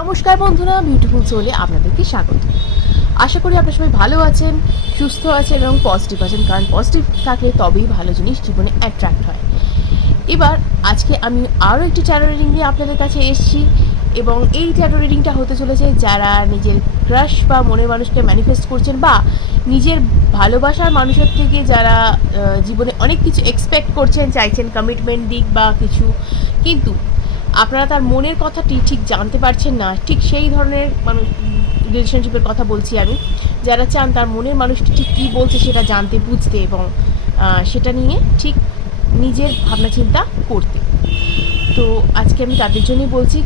নমস্কার বন্ধুরা বিউটিফুল সোলে আপনাদেরকে স্বাগত। আশা করি আপনার সবাই ভালো আছেন, সুস্থ আছেন এবং পজিটিভ আছেন, কারণ পজিটিভ থাকলে তবেই ভালো জিনিস জীবনে অ্যাট্রাক্ট হয়। এবার আজকে আমি আরও একটি ট্যারো রিডিং নিয়ে আপনাদের কাছে এসেছি এবং এই ট্যারো রিডিংটা হতে চলেছে যারা নিজের ক্রাশ বা মনের মানুষকে ম্যানিফেস্ট করছেন বা নিজের ভালোবাসার মানুষের থেকে যারা জীবনে অনেক কিছু এক্সপেক্ট করছেন, চাইছেন কমিটমেন্ট দিক বা কিছু। কিন্তু আপনারা তার মনের কথাটি ঠিক জানতে পারছেন না, ঠিক সেই ধরনের মানুষ রিলেশনশিপের কথা বলছি আমি, যারা চান তার মনের মানুষটি ঠিক কী বলছে সেটা জানতে, বুঝতে এবং সেটা নিয়ে ঠিক নিজের ভাবনা চিন্তা করতে। তো আজকে আমি তাদের জন্যই বলছি,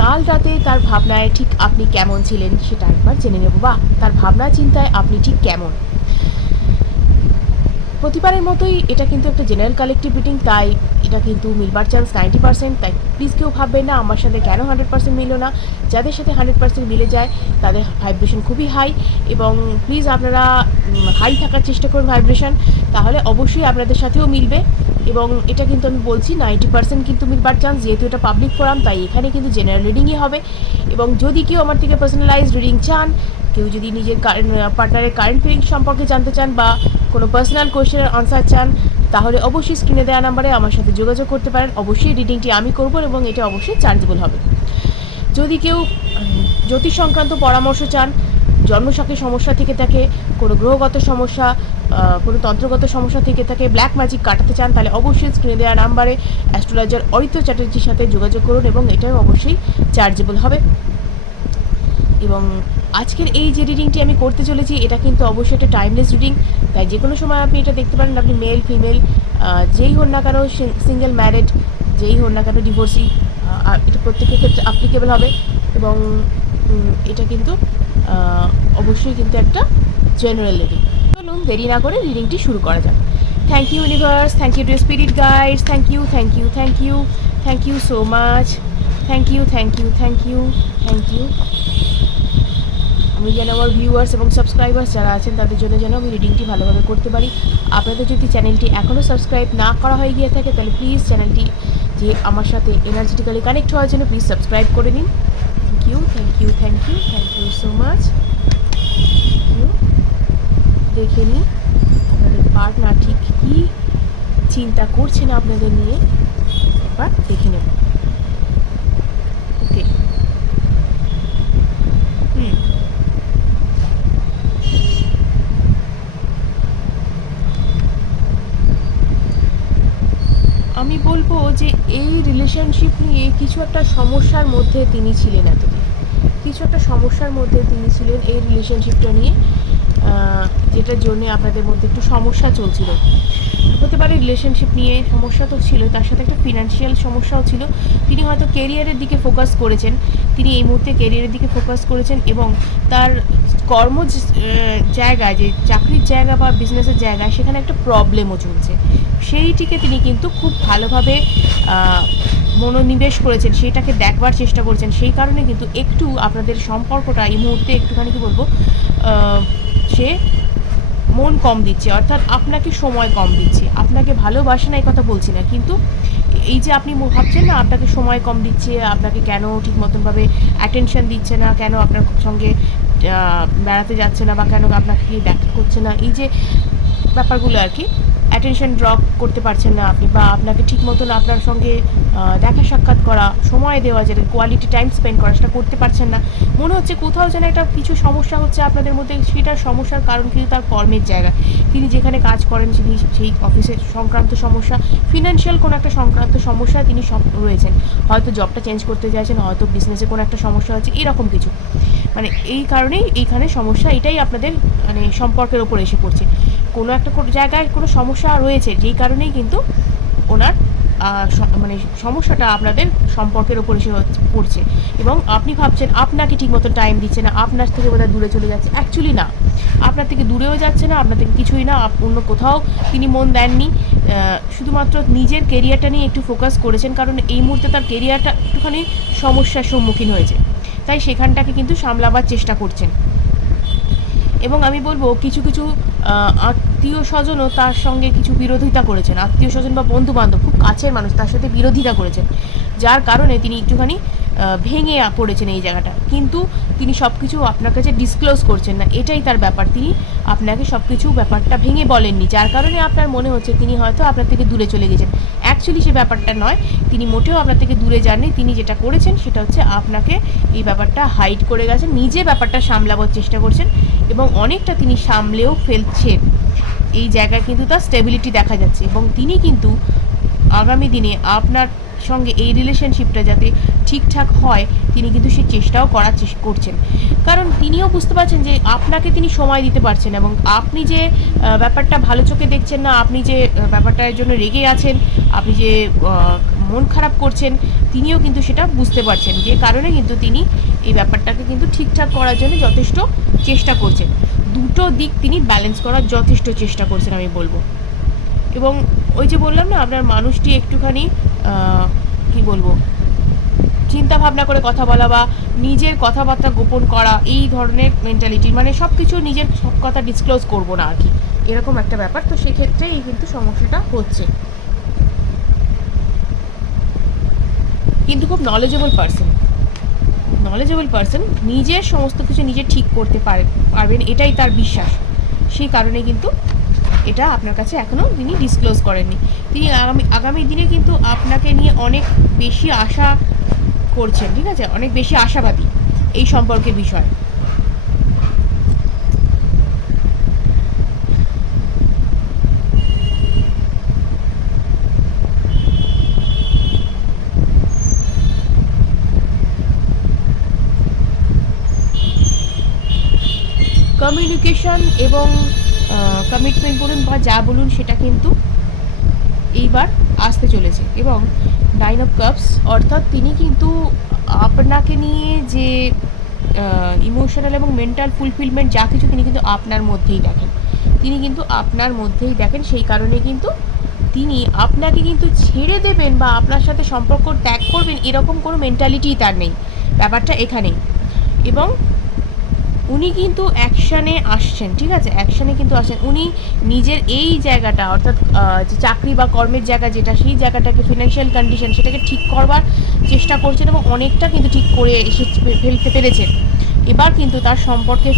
কাল রাতে তার ভাবনায় ঠিক আপনি কেমন ছিলেন সেটা একবার জেনে নেব বা তার ভাবনা চিন্তায় আপনি ঠিক কেমন? প্রতিবারের মতোই এটা কিন্তু একটা জেনারেল কালেকটিভ রিডিং তাই এটা কিন্তু মিলবার চান্স নাইনটি পার্সেন্ট তাই প্লিজ কেউ ভাববেন না, আমার সাথে কেন হান্ড্রেড পার্সেন্ট মিললো না? যাদের সাথে হান্ড্রেড পার্সেন্ট মিলে যায়, তাদের ভাইব্রেশন খুবই হাই এবং প্লিজ আপনারা হাই থাকার চেষ্টা করুন ভাইব্রেশন তাহলে অবশ্যই আপনাদের সাথেও মিলবে এবং এটা কিন্তু আমি বলছি নাইনটি পার্সেন্ট কিন্তু মিলবার চান্স যেহেতু এটা পাবলিক ফোরাম তাই এখানে কিন্তু জেনারেল রিডিংই হবে এবং যদি কেউ আমার থেকে পার্সোনালাইজ রিডিং চান, কেউ যদি নিজের কারেন্ট পার্টনারের কারেন্ট ফিলিং সম্পর্কে জানতে চান বা কোনো পার্সোনাল কোয়েশ্চেনের আনসার চান তাহলে অবশ্যই স্ক্রিনে দেওয়া নাম্বারে আমার সাথে যোগাযোগ করতে পারেন। অবশ্যই রিডিংটি আমি করব এবং এটা অবশ্যই চার্জেবল হবে। যদি কেউ জ্যোতিষ সংক্রান্ত পরামর্শ চান জন্মসাথী সমস্যা থেকে থাকে, কোনো গ্রহগত সমস্যা কোনো তন্ত্রগত সমস্যা থেকে থাকে ব্ল্যাক ম্যাজিক কাটাতে চান, তাহলে অবশ্যই স্ক্রিনে দেওয়া নাম্বারে অ্যাস্ট্রোলজার অরিত্র চ্যাটার্জির সাথে যোগাযোগ করুন এবং এটাও অবশ্যই চার্জেবল হবে। এবং আজকের এই যে রিডিংটি আমি করতে চলেছি, এটা কিন্তু অবশ্যই একটা টাইমলেস রিডিং তাই যে কোনো সময় আপনি এটা দেখতে পারেন, আপনি মেল ফিমেল যেই হন না কেন সিঙ্গেল ম্যারেড যেই হন না কেন ডিভোর্সি এটা প্রত্যেকের ক্ষেত্রে অ্যাপ্লিকেবল হবে। এবং এটা কিন্তু অবশ্যই কিন্তু একটা জেনারেল রিডিং চলুন দেরি না করে রিডিংটি শুরু করা যাক। Thank you universe thank you to spirit guides thank you thank you thank you thank you so much thank you thank you thank you thank you আমি যেন আমার ভিউয়ার্স এবং সাবস্ক্রাইবার্স যারা আছেন, তাদের জন্য যেন আমি রিডিংটি ভালোভাবে করতে পারি। আপনাদের যদি চ্যানেলটি এখনও সাবস্ক্রাইব না করা হয়ে গিয়ে থাকে, তাহলে প্লিজ চ্যানেলটি যে আমার সাথে এনার্জেটিক্যালি কানেক্ট হওয়ার জন্য প্লিজ সাবস্ক্রাইব করে নিন। Thank you thank you thank you thank you so much you দেখে নিই আপনাদের পার্টনার ঠিক কী চিন্তা করছেন আপনাদের নিয়ে। একবার দেখে নেব। ওকে হুম। আমি বলব যে এই রিলেশনশিপ নিয়ে কিছু একটা সমস্যার মধ্যে তিনি ছিলেন এতদিন। কিছু একটা সমস্যার মধ্যে তিনি ছিলেন এই রিলেশনশিপটা নিয়ে যেটার জন্যে আপনাদের মধ্যে একটু সমস্যা চলছিল। হতে পারে রিলেশনশিপ নিয়ে সমস্যা তো ছিল তার সাথে একটা ফিনান্সিয়াল সমস্যাও ছিল। তিনি হয়তো কেরিয়ারের দিকে ফোকাস করেছেন, তিনি এই মুহূর্তে কেরিয়ারের দিকে ফোকাস করেছেন এবং তার কর্ম জায়গায় যে চাকরির জায়গা বা বিজনেসের জায়গায় সেখানে একটা প্রবলেমও চলছে। সেইটিকে তিনি কিন্তু খুব ভালোভাবে মনোনিবেশ করেছেন, সেটাকে দেখবার চেষ্টা করেছেন। সেই কারণে কিন্তু একটু আপনাদের সম্পর্কটা এই মুহূর্তে একটুখানি কি বলব সে মন কম দিচ্ছে, অর্থাৎ আপনাকে সময় কম দিচ্ছে। আপনাকে ভালোবাসে না, এই কথা বলছি না। কিন্তু এই যে আপনি ভাবছেন না, আপনাকে সময় কম দিচ্ছে, আপনাকে কেন ঠিক মতনভাবে অ্যাটেনশন দিচ্ছে না, কেন আপনার সঙ্গে বেড়াতে যাচ্ছে না বা কেন আপনাকে দেখা করছে না, এই যে ব্যাপারগুলো আর কি অ্যাটেনশন ড্রপ করতে পারছেন না আপনি বা আপনাকে ঠিক মতন আপনার সঙ্গে দেখা সাক্ষাৎ করা, সময় দেওয়া যেটা কোয়ালিটি টাইম স্পেন্ড করা, সেটা করতে পারছেন না। মনে হচ্ছে কোথাও যেন একটা কিছু সমস্যা হচ্ছে আপনাদের মধ্যে, সেটার সমস্যার কারণ কিন্তু তার কর্মের জায়গা। তিনি যেখানে কাজ করেন, তিনি সেই অফিসের সংক্রান্ত সমস্যা ফিনান্সিয়াল কোনো একটা সংক্রান্ত সমস্যা তিনি সব- রয়েছেন। হয়তো জবটা চেঞ্জ করতে চাইছেন, হয়তো বিজনেসে কোনো একটা সমস্যা হচ্ছে, এরকম কিছু। মানে এই কারণেই এইখানে সমস্যা, এটাই আপনাদের মানে সম্পর্কের ওপর এসে পড়ছে। কোনো একটা কোনো জায়গায় কোনো সমস্যা রয়েছে যেই কারণেই কিন্তু ওনার মানে সমস্যাটা আপনাদের সম্পর্কের ওপর এসে পড়ছে। এবং আপনি ভাবছেন, আপনাকে ঠিক মতো টাইম দিচ্ছে না, আপনার থেকে বোধহয় দূরে চলে যাচ্ছে। অ্যাকচুয়ালি না। আপনার থেকে দূরেও যাচ্ছে না, আপনার থেকে কিছুই না অন্য কোথাও তিনি মন দেননি। শুধুমাত্র নিজের কেরিয়ারটা নিয়ে একটু ফোকাস করেছেন, কারণ এই মুহূর্তে তার কেরিয়ারটা একটুখানি সমস্যার সম্মুখীন হয়েছে। তাই সেখানটাকে কিন্তু সামলাবার চেষ্টা করছেন। এবং আমি বলব, কিছু কিছু আত্মীয় স্বজনও তার সঙ্গে কিছু বিরোধিতা করেছেন। আত্মীয় স্বজন বা বন্ধু বান্ধব খুব কাছের মানুষ, তার সাথে বিরোধিতা করেছেন। যার কারণে তিনি একটুখানি ভেঙে পড়েছেন এই জায়গাটা। কিন্তু তিনি সব কিছু আপনার কাছে ডিসক্লোজ করছেন না। এটাই তার ব্যাপার। তিনি আপনাকে সব কিছু ব্যাপারটা ভেঙে বলেননি। যার কারণে আপনার মনে হচ্ছে তিনি হয়তো আপনার থেকে দূরে চলে গেছেন। অ্যাকচুয়ালি সে ব্যাপারটা নয়। তিনি মোটেও আপনার থেকে দূরে যাননি। তিনি যেটা করেছেন সেটা হচ্ছে আপনাকে এই ব্যাপারটা হাইড করে গেছেন। নিজে ব্যাপারটা সামলাবার চেষ্টা করছেন এবং অনেকটা তিনি সামলেও ফেলছেন। এই জায়গায় কিন্তু তার স্টেবিলিটি দেখা যাচ্ছে এবং তিনি কিন্তু আগামী দিনে আপনার সঙ্গে এই রিলেশনশিপটা যাতে ঠিকঠাক হয়, তিনি কিন্তু সেই চেষ্টাও করার করছেন। কারণ তিনিও বুঝতে পারছেন যে আপনাকে তিনি সময় দিতে পারছেন এবং আপনি যে ব্যাপারটা ভালো চোখে দেখছেন না, আপনি যে ব্যাপারটার জন্য রেগে আছেন, আপনি যে মন খারাপ করছেন, তিনিও কিন্তু সেটা বুঝতে পারছেন। যে কারণে কিন্তু তিনি এই ব্যাপারটাকে কিন্তু ঠিকঠাক করার জন্য যথেষ্ট চেষ্টা করছেন। দুটো দিক তিনি ব্যালেন্স করার যথেষ্ট চেষ্টা করছেন আমি বলব। এবং ওই যে বললাম না, আপনার মানুষটি একটুখানি কি বলব চিন্তা ভাবনা করে কথা বলা বা নিজের কথাবার্তা গোপন করা, এই ধরনের মেন্টালিটি মানে সব কিছু নিজের সব কথা ডিসক্লোজ করব না আর কি। এরকম একটা ব্যাপার, তো সেক্ষেত্রে এই কিন্তু সমস্যাটা হচ্ছে। কিন্তু খুব নলেজেবল পার্সন নলেজেবল পার্সন নিজের সমস্ত কিছু নিজে ঠিক করতে পারে, পারবেন, এটাই তার বিশ্বাস। সেই কারণে কিন্তু এটা আপনার কাছে এখনও তিনি ডিসক্লোজ করেননি। তিনি আগামী আগামী দিনে কিন্তু আপনাকে নিয়ে অনেক বেশি আশা করছেন, ঠিক আছে? অনেক বেশি আশাবাদী এই সম্পর্কের বিষয়। কমিউনিকেশন এবং কমিটমেন্ট বলুন বা যা বলুন সেটা কিন্তু এইবার আসতে চলেছে। এবং নাইন অফ কাপস অর্থাৎ তিনি কিন্তু আপনাকে নিয়ে যে ইমোশনাল এবং মেন্টাল ফুলফিলমেন্ট যা কিছু তিনি কিন্তু আপনার মধ্যেই দেখেন। তিনি কিন্তু আপনার মধ্যেই দেখেন, সেই কারণে কিন্তু তিনি আপনাকে কিন্তু ছেড়ে দেবেন বা আপনার সাথে সম্পর্ক ত্যাগ করবেন, এরকম কোনো মেন্টালিটিই তার নেই। ব্যাপারটা এখানেই। এবং উনি কিন্তু অ্যাকশানে আসছেন, ঠিক আছে? অ্যাকশানে কিন্তু আসছেন। উনি নিজের এই জায়গাটা, অর্থাৎ যে চাকরি বা কর্মের জায়গা যেটা, সেই জায়গাটাকে ফিনান্সিয়াল কন্ডিশন সেটাকে ঠিক করবার চেষ্টা করছেন এবং অনেকটা কিন্তু ঠিক করে এসে ফেলতে পেরেছেন। এবার কিন্তু তার সম্পর্কে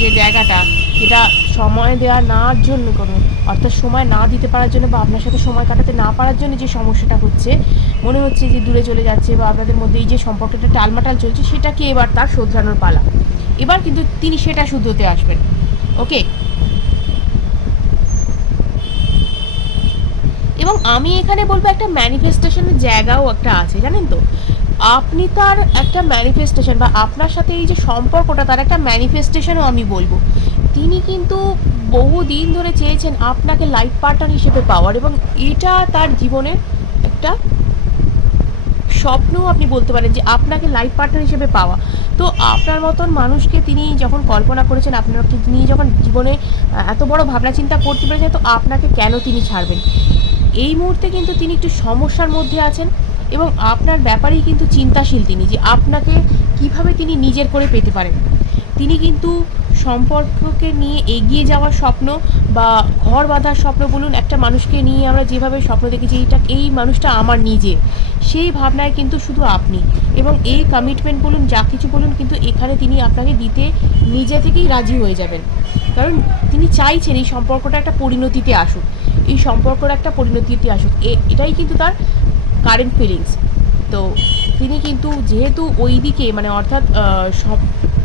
যে জায়গাটা যেটা সময় দেওয়া নার জন্য কোনো, অর্থাৎ সময় না দিতে পারার জন্য বা আপনার সাথে সময় কাটাতে না পারার জন্য যে সমস্যাটা হচ্ছে, মনে হচ্ছে যে দূরে চলে যাচ্ছে বা আপনাদের মধ্যে এই যে সম্পর্কটা টালমাটাল চলছে, সেটাকে এবার তার শোধরানোর পালা। এবার কিন্তু তিনি সেটা শুধরোতে আসবেন। ওকে? এবং আমি এখানে বলব একটা ম্যানিফেস্টেশনের জায়গাও একটা আছে, জানেন তো? আপনি তার একটা ম্যানিফেস্টেশন বা আপনার সাথে এই যে সম্পর্কটা, তার একটা ম্যানিফেস্টেশনও আমি বলব। তিনি কিন্তু বহুদিন ধরে চেয়েছেন আপনাকে লাইফ পার্টনার হিসেবে পাওয়ার এবং এটা তার জীবনের একটা স্বপ্নও আপনি বলতে পারেন যে আপনাকে লাইফ পার্টনার হিসেবে পাওয়া। তো আপনার মতন মানুষকে তিনি যখন কল্পনা করেছেন আপনাকে তিনি যখন জীবনে এত বড় ভাবনা চিন্তা করতে পেরেছেন, তো আপনাকে কেন তিনি ছাড়বেন? এই মুহূর্তে কিন্তু তিনি একটু সমস্যার মধ্যে আছেন। এবং আপনার ব্যাপারেই কিন্তু চিন্তাশীল তিনি যে আপনাকে কীভাবে তিনি নিজের করে পেতে পারেন। তিনি কিন্তু সম্পর্ককে নিয়ে এগিয়ে যাওয়ার স্বপ্ন বা ঘর বাঁধার স্বপ্ন বলুন, একটা মানুষকে নিয়ে আমরা যেভাবে স্বপ্ন দেখেছি এইটা এই মানুষটা আমার নিজে। সেই ভাবনায় কিন্তু শুধু আপনি। এবং এই কমিটমেন্ট বলুন, যা কিছু বলুন, কিন্তু এখানে তিনি আপনাকে দিতে নিজে থেকেই রাজি হয়ে যাবেন। কারণ তিনি চাইছেন এই সম্পর্কটা একটা পরিণতিতে আসুক। এই সম্পর্কটা একটা পরিণতিতে আসুক। এটাই কিন্তু তার কারেন্ট ফিলিংস তো তিনি কিন্তু যেহেতু ওই দিকে মানে অর্থাৎ সব,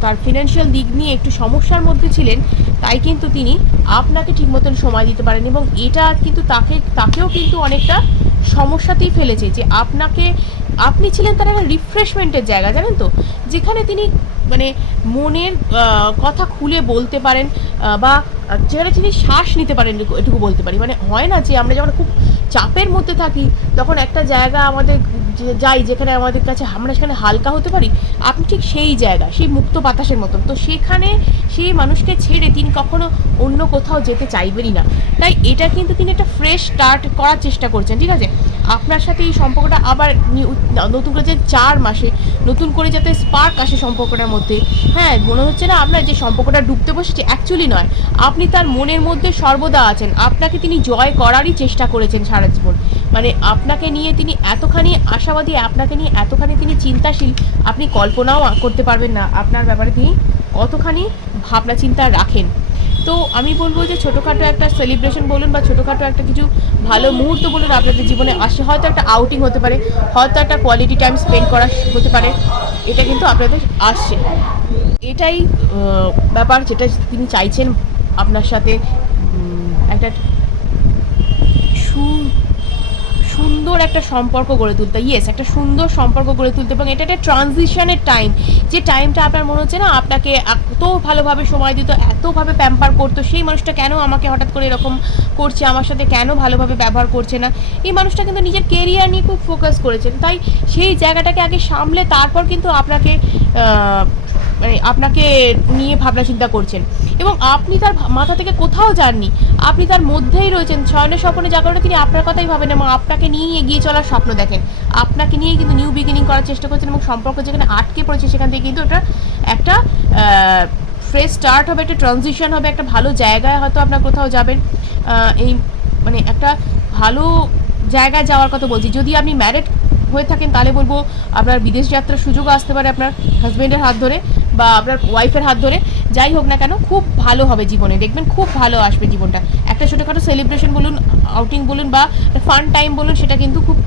তার ফিনান্সিয়াল দিক নিয়ে একটু সমস্যার মধ্যে ছিলেন, তাই কিন্তু তিনি আপনাকে ঠিক মতন সময় দিতে পারেন এবং এটা কিন্তু তাকে, তাকেও কিন্তু অনেকটা সমস্যাতেই ফেলেছে যে আপনাকে, আপনি ছিলেন তার একটা রিফ্রেশমেন্টের জায়গা, জানেন তো? যেখানে তিনি মানে মনের কথা খুলে বলতে পারেন বা যেখানে তিনি শ্বাস নিতে পারেন এটুকু- বলতে পারি। মানে হয় না যে আমরা যখন খুব চাপের মধ্যে থাকি, তখন একটা জায়গা আমাদের যাই, যেখানে আমাদের কাছে আমরা সেখানে হালকা হতে পারি, আপনি ঠিক সেই জায়গা, সেই মুক্ত বাতাসের মতন। তো সেখানে সেই মানুষকে ছেড়ে তিনি কখনো অন্য কোথাও যেতে চাইবেনই না। তাই এটা কিন্তু তিনি একটা ফ্রেশ স্টার্ট করার চেষ্টা করছেন, ঠিক আছে? আপনার সাথে এই সম্পর্কটা আবার নতুন করে যে চার মাসে নতুন করে যাতে স্পার্ক আসে সম্পর্কটার মধ্যে হ্যাঁ মনে হচ্ছে না আপনার যে সম্পর্কটা ডুবতে বসেছে অ্যাকচুয়ালি নয়। আপনি তার মনের মধ্যে সর্বদা আছেন। আপনাকে তিনি জয় করারই চেষ্টা করেছেন সারা জীবন। মানে আপনাকে নিয়ে তিনি এতখানি আশাবাদী, আপনাকে নিয়ে এতখানি তিনি চিন্তাশীল, আপনি কল্পনাও করতে পারবেন না। আপনার ব্যাপারে তিনি কতখানি ভাবনা চিন্তা রাখেন। তো আমি বলব যে ছোটোখাটো একটা সেলিব্রেশন বলুন বা ছোটোখাটো একটা কিছু ভালো মুহূর্ত বলুন আপনাদের জীবনে আসে। হয়তো একটা আউটিং হতে পারে, হয়তো একটা কোয়ালিটি টাইম স্পেন্ড করা হতে পারে, এটা কিন্তু আপনাদের আসছে এটাই ব্যাপার যেটা তিনি চাইছেন আপনার সাথে একটা সু সুন্দর একটা সম্পর্ক গড়ে তুলতে ইয়েস একটা সুন্দর সম্পর্ক গড়ে তুলতে এবং এটা একটা ট্রানজিশনের টাইম যে টাইমটা আপনার মনে হচ্ছে না, আপনাকে এত ভালোভাবে সময় দিত এতভাবে প্যাম্পার করতো, সেই মানুষটা কেন আমাকে হঠাৎ করে এরকম করছে, আমার সাথে কেন ভালোভাবে ব্যবহার করছে না? এই মানুষটা কিন্তু নিজের কেরিয়ার নিয়ে খুব ফোকাস করেছেন তাই সেই জায়গাটাকে আগে সামলে, তারপর কিন্তু আপনাকে মানে আপনাকে নিয়ে ভাবনা চিন্তা করছেন। এবং আপনি তার মাথা থেকে কোথাও যাননি। আপনি তার মধ্যেই রয়েছেন। শয়নের স্বপ্নে যার কারণে তিনি আপনার কথাই ভাবেন এবং আপনাকে নিয়েই এগিয়ে চলার স্বপ্ন দেখেন। আপনাকে নিয়েই কিন্তু নিউ বিগিনিং করার চেষ্টা করছেন এবং সম্পর্ক যেখানে আটকে পড়েছে সেখান থেকে কিন্তু ওটা একটা ফ্রেশ স্টার্ট হবে, একটা ট্রানজিশন হবে, একটা ভালো জায়গায় হয়তো আপনার কোথাও যাবেন। এই মানে একটা ভালো জায়গায় যাওয়ার কথা বলছি। যদি আপনি ম্যারেড হয়ে থাকেন তাহলে বলব আপনার বিদেশ যাত্রার সুযোগ আসতে পারে আপনার হাজব্যান্ডের হাত ধরে। বা আপনার ওয়াইফের হাত ধরে, যাই হোক না কেন, খুব ভালো হবে জীবনে। দেখবেন খুব ভালো আসবে জীবনটা। একটা ছোটোখাটো সেলিব্রেশন বলুন আউটিং বলুন বা ফান টাইম বলুন, সেটা কিন্তু খুব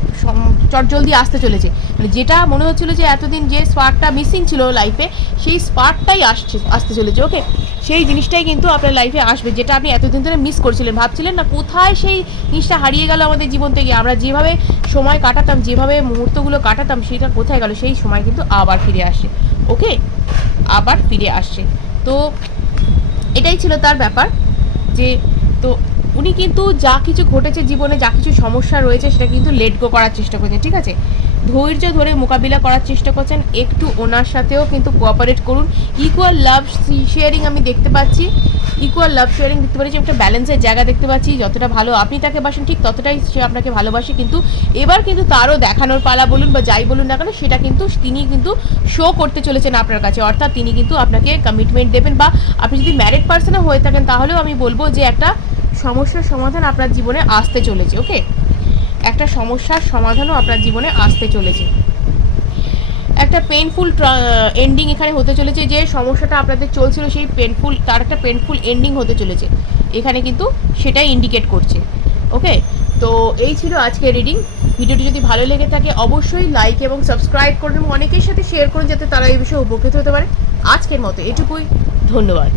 চটজলদি আসতে চলেছে। মানে যেটা মনে হচ্ছিল যে এতদিন যে স্পার্কটা মিসিং ছিল লাইফে সেই স্পার্কটাই আসছে, আসতে চলেছে ওকে সেই জিনিসটাই কিন্তু আপনার লাইফে আসবে, যেটা আপনি এতদিন ধরে মিস করছিলেন। ভাবছিলেন না, কোথায় সেই জিনিসটা হারিয়ে গেল আমাদের জীবন থেকে? আমরা যেভাবে সময় কাটাতাম, যেভাবে মুহূর্তগুলো কাটাতাম, সেটা কোথায় গেল? সেই সময় কিন্তু আবার ফিরে আসে ওকে আবার ফিরে আসে। তো এটাই ছিল তার ব্যাপার যে, তো উনি কিন্তু যা কিছু ঘটেছে জীবনে, যা কিছু সমস্যা রয়েছে, সেটা কিন্তু লেট গো করার চেষ্টা করছেন, ঠিক আছে? ধৈর্য ধরে মোকাবিলা করার চেষ্টা করছেন। একটু ওনার সাথেও কিন্তু কোঅপারেট করুন। ইকুয়াল লাভ শেয়ারিং আমি দেখতে পাচ্ছি। ইকুয়াল লাভ শেয়ারিং দেখতে পাচ্ছি, একটা ব্যালেন্সের জায়গা দেখতে পাচ্ছি, যতটা ভালো আপনি তাকে বাসেন, ঠিক ততটাই সে আপনাকে ভালোবাসে। কিন্তু এবার কিন্তু তারও দেখানোর পালা বলুন বা যাই বলুন না কেন, সেটা কিন্তু তিনি কিন্তু শো করতে চলেছেন আপনার কাছে। অর্থাৎ তিনি কিন্তু আপনাকে কমিটমেন্ট দেবেন বা আপনি যদি ম্যারিড পার্সনও হয়ে থাকেন, তাহলেও আমি বলব যে একটা সমস্যার সমাধান আপনার জীবনে আসতে চলেছে ওকে একটা সমস্যার সমাধানও আপনার জীবনে আসতে চলেছে। একটা পেনফুল এন্ডিং এখানে হতে চলেছে যে সমস্যাটা আপনাদের চলছিল, সেই পেনফুল তার একটা পেনফুল এন্ডিং হতে চলেছে। এখানে কিন্তু সেটাই ইন্ডিকেট করছে। ওকে তো এই ছিল আজকে রিডিং ভিডিওটি যদি ভালো লেগে থাকে, অবশ্যই লাইক এবং সাবস্ক্রাইব করুন এবং অনেকের সাথে শেয়ার করুন, যাতে তারা এই বিষয়ে উপকৃত হতে পারে। আজকের মতো এটুকুই। ধন্যবাদ।